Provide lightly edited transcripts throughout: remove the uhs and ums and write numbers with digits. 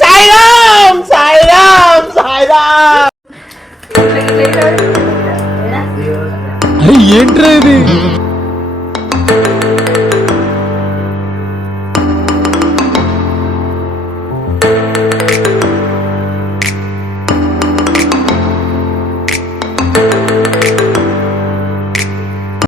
సాయిరామ్ సాయిరామ్ సాయిరామ్. ఏంట్రా ఇది?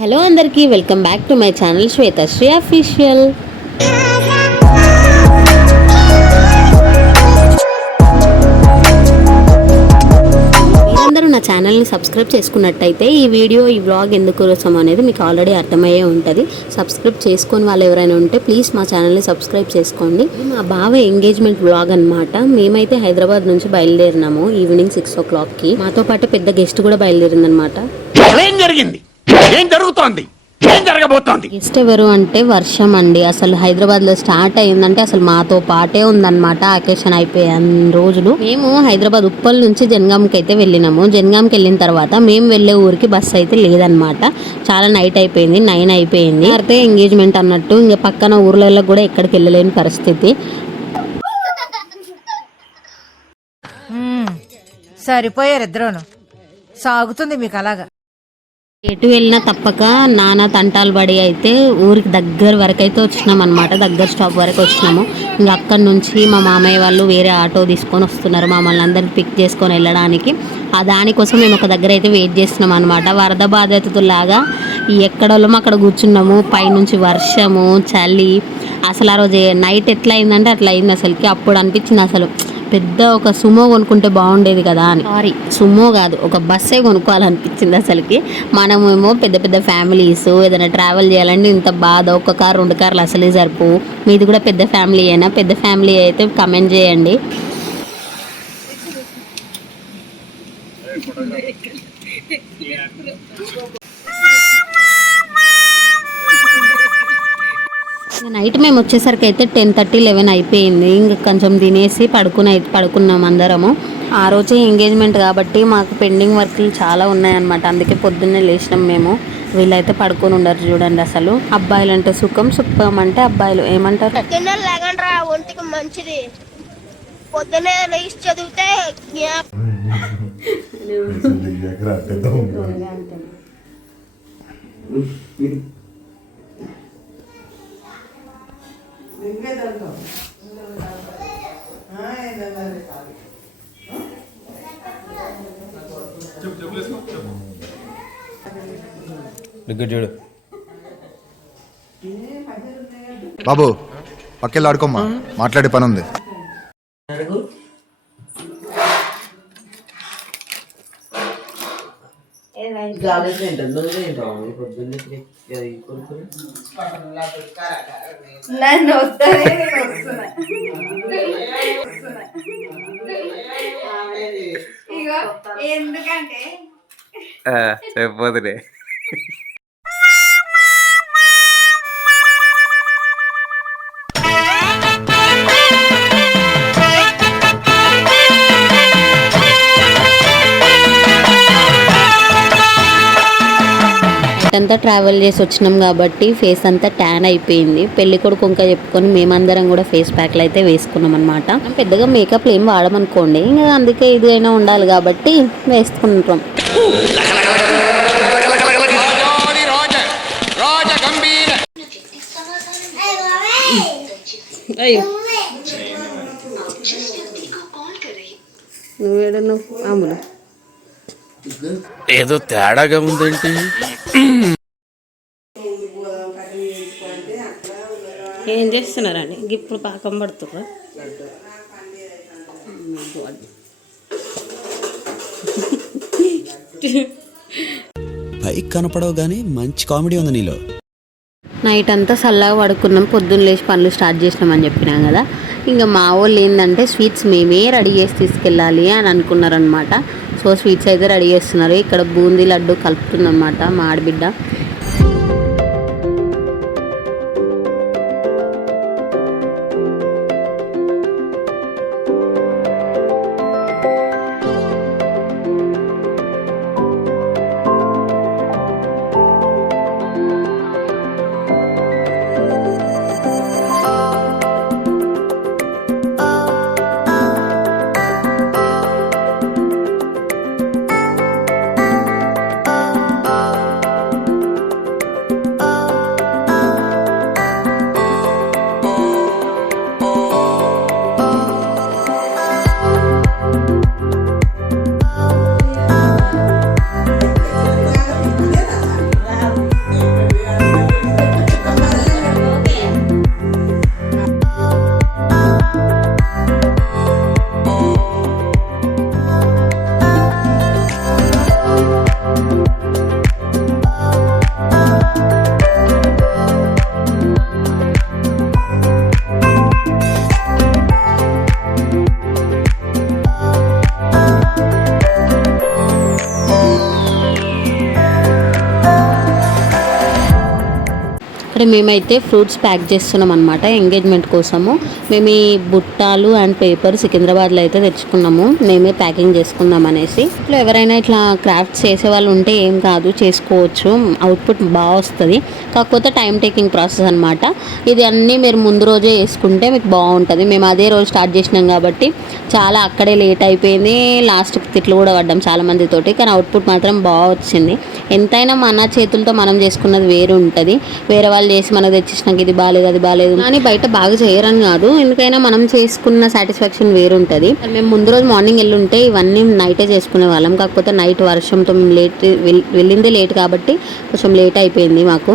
హలో అందరికీ, welcome back to my channel Swethasri official. మీరందరూ నా ఛానల్ని సబ్స్క్రైబ్ చేసుకున్నట్టయితే ఈ వీడియో, ఈ వ్లాగ్ ఎందుకు కోసం అనేది మీకు ఆల్రెడీ అర్థమయ్యే ఉంటుంది. సబ్స్క్రైబ్ చేసుకొని వాళ్ళు ఎవరైనా ఉంటే ప్లీజ్ మా ఛానల్ని సబ్స్క్రైబ్ చేసుకోండి. మా బావ ఎంగేజ్మెంట్ వ్లాగ్ అనమాట. మేమైతే హైదరాబాద్ నుంచి బయలుదేరినాము ఈవినింగ్ 6 o'clockకి. మాతో పాటు పెద్ద గెస్ట్ కూడా బయలుదేరిందనమాట. ఏం జరిగింది? ఏం జరుగుతోంది? ఏం జరగబోతోంది? గెస్ట్ ఎవరు అంటే వర్షం అండి. అసలు హైదరాబాద్ లో స్టార్ట్ అయ్యిందంటే అసలు మాతో పాటే ఉందన్నమాట. అకేషన్ అయిపోయే అన్ని రోజులు మేము హైదరాబాద్ ఉప్పల్ నుంచి జనగాంకి అయితే వెళ్ళినాము. జనగాంకి వెళ్ళిన తర్వాత మేము వెళ్ళే ఊరికి బస్సు అయితే లేదనమాట. చాలా నైట్ అయిపోయింది, 9 అయిపోయింది. అయితే ఎంగేజ్మెంట్ అన్నట్టు ఇంకా పక్కన ఊర్లలో కూడా ఎక్కడికి వెళ్ళలేని పరిస్థితి. సరిపోయారు ఇద్దరును. సాగుతుంది మీకు అలాగా. ఎటు వెళ్ళినా తప్పక నానా తంటాలు పడి అయితే ఊరికి దగ్గర వరకు అయితే వచ్చినాం అనమాట. దగ్గర స్టాప్ వరకు వచ్చినాము. ఇంకా అక్కడి నుంచి మా మామయ్య వాళ్ళు వేరే ఆటో తీసుకొని వస్తున్నారు మమ్మల్ని అందరిని పిక్ చేసుకొని వెళ్ళడానికి. ఆ దానికోసం మేము ఒక దగ్గర అయితే వెయిట్ చేస్తున్నాం అనమాట. వరద బాధితులాగా ఎక్కడోళ్ళము అక్కడ కూర్చున్నాము. పైనుంచి వర్షము, చలి. అసలు ఆ రోజు నైట్ ఎట్లా అయిందంటే అట్లా అయింది అసలుకి. అప్పుడు అనిపించింది అసలు పెద్ద ఒక సుమో కొనుక్కుంటే బాగుండేది కదా అని. సారీ, సుమో కాదు, ఒక బస్సే కొనుక్కోవాలనిపించింది అసలుకి. మనమేమో పెద్ద పెద్ద ఫ్యామిలీస్ ఏదైనా ట్రావెల్ చేయాలంటే ఇంత బాధ. ఒక కార్ 2 కార్లు అసలే సరిపోవు. మీది కూడా పెద్ద ఫ్యామిలీ అయినా? పెద్ద ఫ్యామిలీ అయితే కమెంట్ చేయండి. నైట్ మేము వచ్చేసరికి అయితే 10:30, 11 అయిపోయింది. ఇంకా కొంచెం తినేసి పడుకున్నాం అందరము. ఆ రోజే ఎంగేజ్మెంట్ కాబట్టి మాకు పెండింగ్ వర్క్లు చాలా ఉన్నాయన్నమాట. అందుకే పొద్దున్నే లేచినాం మేము. వీళ్ళైతే పడుకొని ఉండరు చూడండి. అసలు అబ్బాయిలు అంటే సుఖం, సుఖం అంటే అబ్బాయిలు ఏమంటారు? ఒంటికి మంచిది. పొద్దునే లేచి చదివితే బాబు పక్కెళ్ళి ఆడుకోమ్మా, మాట్లాడే పని ఉంది. ఎందుకంటే చెప్పదులే. అంతా ట్రావెల్ చేసి వచ్చినాం కాబట్టి ఫేస్ అంతా ట్యాన్ అయిపోయింది. పెళ్లి కొడుకు ఇంకా చెప్పుకొని మేమందరం కూడా ఫేస్ ప్యాక్లు అయితే వేసుకున్నాం అనమాట. పెద్దగా మేకప్ ఏం వాడమనుకోండి, ఇంకా అందుకే ఇది అయినా ఉండాలి కాబట్టి వేసుకుంటాం. నువ్వేడను అమ్ములు ఏదో తేడాగా ఉందేంటి? ఏం చేస్తున్నారండి? ఇప్పుడు పాకం పడుతుర్రా? పైకి కనపడవు కానీ మంచి కామెడీ ఉంది నీలో. నైట్ అంతా చల్లగా పడుకున్నాం. పొద్దున్న లేచి పనులు స్టార్ట్ చేసినామని చెప్పినాం కదా. ఇంకా మా వాళ్ళు ఏంటంటే స్వీట్స్ మేమే రెడీ చేసి తీసుకెళ్ళాలి అని అనుకున్నారనమాట. సో స్వీట్స్ అయితే రెడీ చేస్తున్నారు. ఇక్కడ బూందీ లడ్డు కలుపుతుందన్నమాట మా ఆడబిడ్డ. ఇక్కడ మేమైతే ఫ్రూట్స్ ప్యాక్ చేస్తున్నాం అనమాట ఎంగేజ్మెంట్ కోసము. మేము ఈ బుట్టాలు అండ్ పేపర్ సికింద్రాబాద్లో అయితే తెచ్చుకున్నాము, మేమే ప్యాకింగ్ చేసుకుందాం అనేసి. ఇట్లా ఎవరైనా ఇట్లా క్రాఫ్ట్స్ చేసే వాళ్ళు ఉంటే ఏం కాదు, చేసుకోవచ్చు, అవుట్పుట్ బాగా వస్తుంది. కాకపోతే టైం టేకింగ్ ప్రాసెస్ అనమాట. ఇది అన్నీ మీరు ముందు రోజే వేసుకుంటే మీకు బాగుంటుంది. మేము అదే రోజు స్టార్ట్ చేసినాం కాబట్టి చాలా అక్కడే లేట్ అయిపోయింది. లాస్ట్కి తిట్లు కూడా పడ్డాం చాలా మందితోటి, కానీ అవుట్పుట్ మాత్రం బాగా వచ్చింది. ఎంతైనా మన చేతులతో మనం చేసుకున్నది వేరు ఉంటుంది. వేరే వాళ్ళు చేసి మనకు తెచ్చినాక ఇది బాగాలేదు అది బాగాలేదు కానీ బయట బాగా చేయరని కాదు, ఎందుకైనా మనం చేసుకున్న సాటిస్ఫాక్షన్ వేరు ఉంటుంది. మేము ముందు రోజు మార్నింగ్ వెళ్ళుంటే ఇవన్నీ నైటే చేసుకునే వాళ్ళం. కాకపోతే నైట్ వర్షంతో మేము వెళ్ళిందే లేట్ కాబట్టి కొంచెం లేట్ అయిపోయింది మాకు.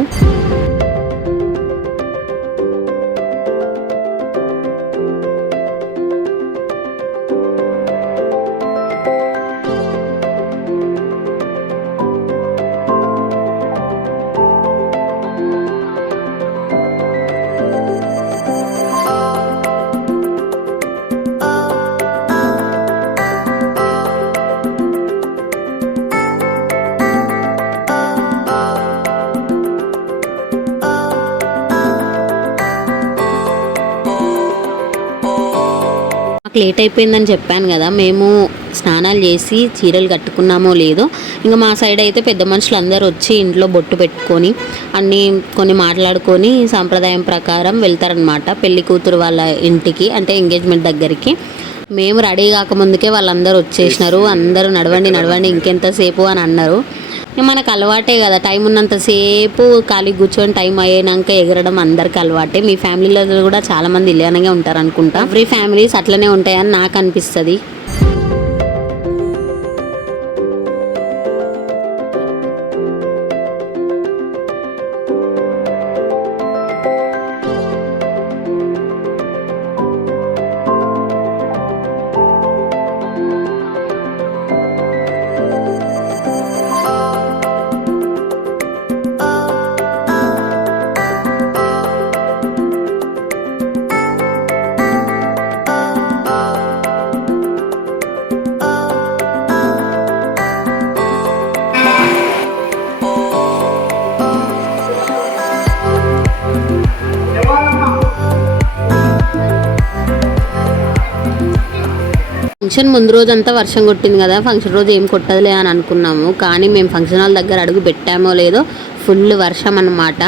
లేట్ అయిపోయిందని చెప్పాను కదా, మేము స్నానాలు చేసి చీరలు కట్టుకున్నామో లేదో, ఇంకా మా సైడ్ అయితే పెద్ద మనుషులు అందరూ వచ్చి ఇంట్లో బొట్టు పెట్టుకొని అన్నీ కొన్ని మాట్లాడుకొని సాంప్రదాయం ప్రకారం వెళ్తారనమాట పెళ్లి కూతురు వాళ్ళ ఇంటికి, అంటే ఎంగేజ్మెంట్ దగ్గరికి. మేము రెడీ కాకముందుకే వాళ్ళందరూ వచ్చేసినారు. అందరూ నడవండి నడవండి ఇంకెంతసేపు అని అన్నారు. మనకు అలవాటే కదా, టైం ఉన్నంతసేపు ఖాళీ కూర్చొని టైం అయ్యాక ఎగరడం అందరికి అలవాటే. మీ ఫ్యామిలీలో కూడా చాలామంది ఇలానే ఉంటారు అనుకుంటా. ఎవ్రీ ఫ్యామిలీస్ అట్లనే ఉంటాయని నాకు అనిపిస్తుంది. ఫంక్షన్ ముందు రోజంతా వర్షం కొట్టింది కదా, ఫంక్షన్ రోజు ఏం కొట్టదులే అని అనుకున్నాము. కానీ మేము ఫంక్షన్ హాల్ దగ్గర అడుగు పెట్టామో లేదో ఫుల్ వర్షం అన్నమాట.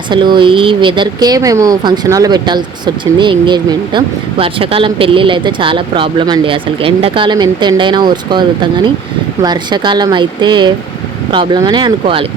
అసలు ఈ వెదర్కే మేము ఫంక్షన్ హాల్లో పెట్టాల్సి వచ్చింది ఎంగేజ్మెంట్. వర్షాకాలం పెళ్ళిళ్ళు అయితే చాలా ప్రాబ్లం అండి. అసలు ఎండాకాలం ఎంత ఎండైనా ఓర్చుకోగలుగుతాం, కానీ వర్షాకాలం అయితే ప్రాబ్లం అనే అనుకోవాలి.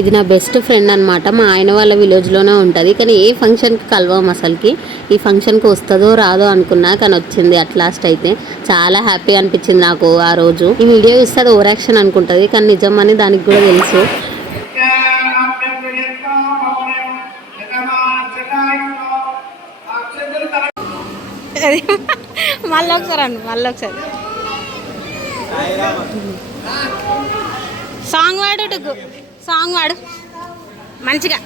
ఇది నా బెస్ట్ ఫ్రెండ్ అనమాట. మా ఆయన వాళ్ళ విలేజ్లోనే ఉంటుంది, కానీ ఏ ఫంక్షన్కి కలవం అసలుకి. ఈ ఫంక్షన్కి వస్తుందో రాదో అనుకున్నా, కానీ వచ్చింది అట్ లాస్ట్. అయితే చాలా హ్యాపీ అనిపించింది నాకు ఆ రోజు. ఈ వీడియో ఇస్తే అది ఓవర్ యాక్షన్ అనుకుంటుంది, కానీ నిజం అని దానికి కూడా తెలుసు. అది మళ్ళీ ఒకసారి అను, మళ్ళీ ఒకసారి సాంగ్ వాడు టుగ్గు, సాంగ్ వాడు మంచిగా.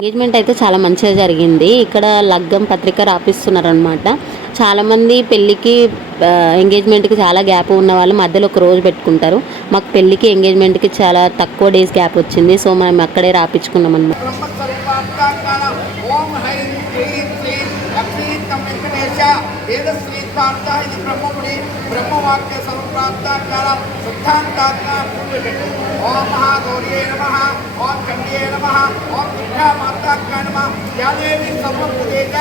ఎంగేజ్మెంట్ అయితే చాలా మంచిగా జరిగింది. ఇక్కడ లగ్గం పత్రిక రాపిస్తున్నారు అనమాట. చాలామంది పెళ్ళికి ఎంగేజ్మెంట్కి చాలా గ్యాప్ ఉన్న వాళ్ళు మధ్యలో ఒక రోజు పెట్టుకుంటారు. మాకు పెళ్ళికి ఎంగేజ్మెంట్కి చాలా తక్కువ డేస్ గ్యాప్ వచ్చింది. సో మనం అక్కడే రాపించుకున్నాం అన్నమాట. బ్రహ్మవాక్య సంప్రాప్తాకాల సిద్ధాంతాత్మ ఓం మహాగౌర్యే నమః, ఓం చండ్యే నమః, ఓం దుర్గామాతాకాయ నమః, యాదేవి సర్వప్రదేశ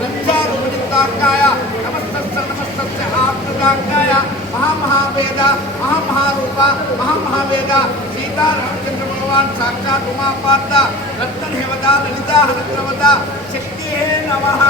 లంచారుపజితాకాయ నమస్తస్య నమస్తస్య ఆత్మదాకాయ మహామహావేద మహామహారూప మహామహావేద సీతారామచంద్ర భగవాన్ సాక్షాత్ ఉమాపార్త రత్నహేవద లలితా హరద్రవద శక్తియే నమః.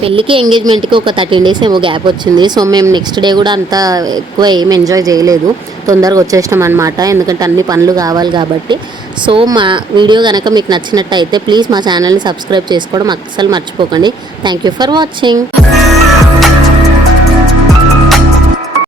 పెళ్ళికి ఎంగేజ్మెంట్కి ఒక 13 days ఏమో గ్యాప్ వచ్చింది. సో మేము నెక్స్ట్ డే కూడా అంత ఎక్కువ ఏం ఎంజాయ్ చేయలేదు, తొందరగా వచ్చేసినాం అనమాట. ఎందుకంటే అన్ని పనులు కావాలి కాబట్టి. సో మా వీడియో కనుక మీకు నచ్చినట్టయితే ప్లీజ్ మా ఛానల్ని సబ్స్క్రైబ్ చేసుకోవడం అస్సలు మర్చిపోకండి. Thank you for watching.